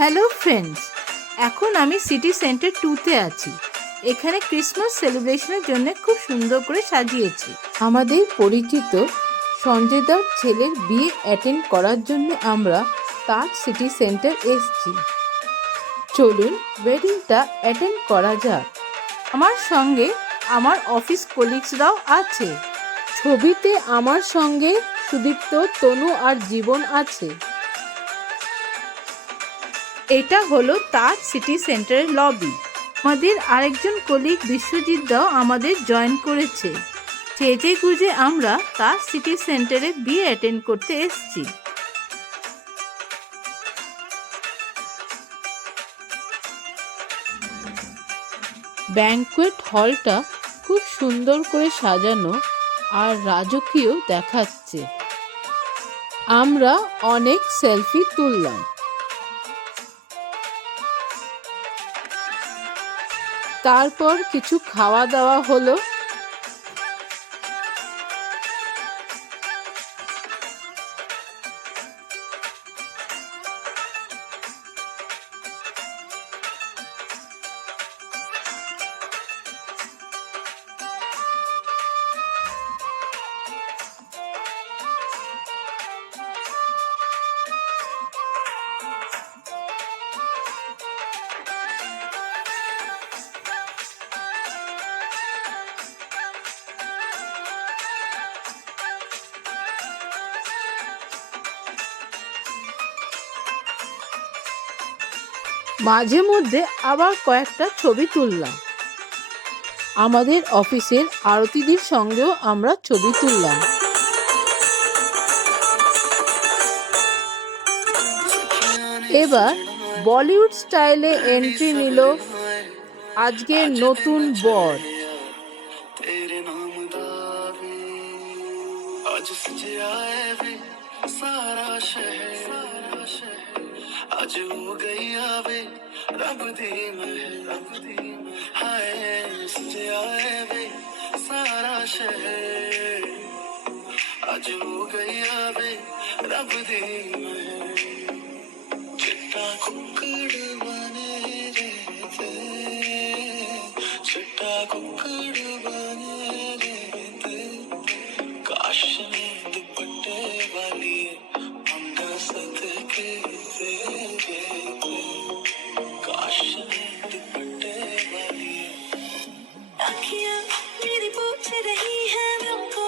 Hello friends, এখন আমি city centre 2-তে আছি। এখানে ক্রিসমাস সেলিব্রেশনের জন্য খুব সুন্দর করে সাজিয়েছি। আমাদের পরিচিত সঞ্জয়দার ছেলের বিয়ে অ্যাটেন্ড করার জন্য আমরা তাজ সিটি সেন্টার এসেছি। চলুন ওয়েডিংটা অ্যাটেন্ড করা যাক। আমার সঙ্গে আমার অফিস কলিগসরাও আছে। ছবিতে আমার সঙ্গে সুদীপ্ত, তনু আর জীবন আছে। এটা হলো তাজ সিটি সেন্টারের লবি। আমাদের আরেকজন কলিগ বিশ্বজিৎ দাও আমাদের জয়েন করেছে। সেজে গুজে আমরা তাজ সিটি সেন্টারে বিয়ে অ্যাটেন্ড করতে এসেছি। ব্যাংকুয়েট হলটা খুব সুন্দর করে সাজানো আর রাজকীয় দেখাচ্ছে। আমরা অনেক সেলফি তুললাম। তারপর কিছু খাওয়া দাওয়া হলো। মাঝে মধ্যে আবার কয়েকটা ছবি তুললাম। আমাদের অফিসের আরতিদির সঙ্গেও আমরা ছবি তুললাম। এবার বলিউড স্টাইলে এন্ট্রি নিল আজকের নতুন বর। आज हो गई आवे रब दी महल हाय सजया वे सारा शहर आज हो गई आवे रब दी महल चिट्टा कुक्कड़ बने रहते चिट्टा कुक्कड़ बने रहते काश में दुपट्टे वाली मंगा सद के काश में दुपट्टे वाली आँखियाँ मेरी पूछ रही है हमको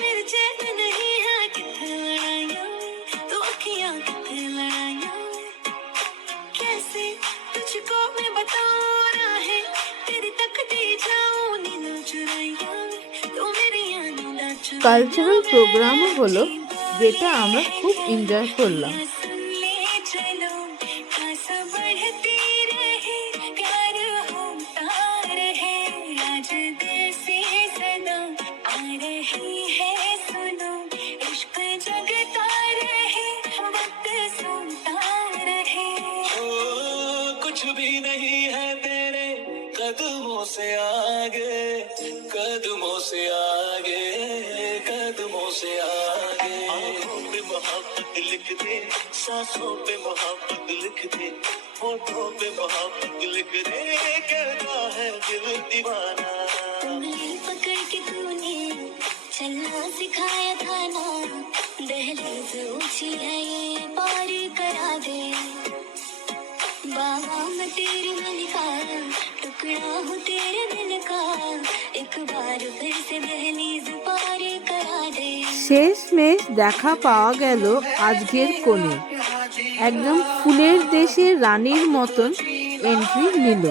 मेरे चैन नहीं है कितने लड़ाइयाँ तो आँखियाँ कितने लड़ाइयाँ कैसे तुझको मैं बताऊँ राहें तेरी तकती जाऊँ नींद चुराइयाँ तो मेरी नींद चुराइयाँ। কালচারাল প্রোগ্রামও হলো, যেটা আমরা খুব এনজয় করলাম। कुछ भी नहीं है तेरे कदमों से आगे कदमों से आगे कदमों से आगे आँखों पे मोहब्बत लिख दे सांसों पे मोहब्बत लिख दे होठों पे मोहब्बत लिख दे कहता है दिल दीवाना उंगली पकड़ के तूने चलना सिखाया था ना दहलीज ऊंची है ये पार करा दे बाबा मैं तेरी मलिका टुकड़ा हूँ तेरे दिल का एक बार फिर से दहलीज पार करा दे। শেষমেশ দেখা পাওয়া গেল আজকের কোণে। একদম ফুলের দেশের রানীর মতন এন্ট্রি নিল।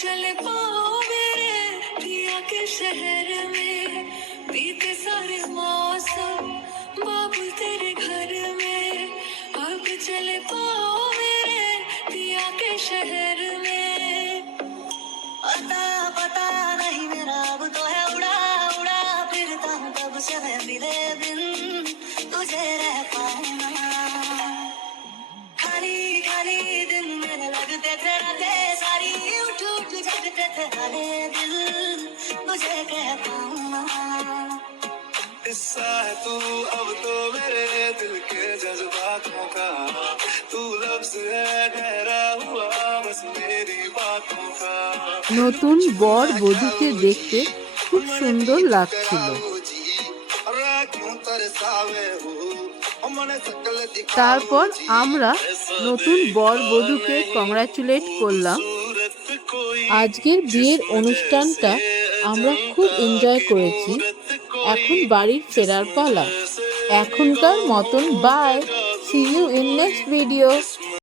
चले पाओ मेरे पिया के शहर में बीते सारे मौसम बाबुल तेरे घर में अब चले पाओ मेरे पिया के शहर में। थे हाय दिल तुझे कह पाऊं ना हिस्सा है तू अब तो मेरे दिल के जज्बातों का तू लफ्ज है ठहरा हुआ बस मेरी बातों का নতুন বর বধূকে দেখতে খুব সুন্দর লাগছিল। তারপর আমরা নতুন বর বধূকে কংগ্রাচুলেট করলাম। আজকের বিয়ের অনুষ্ঠানটা আমরা খুব এনজয় করেছি। এখন বাড়ির ফেরার পালা। এখনকার মতন bye, see you in next video.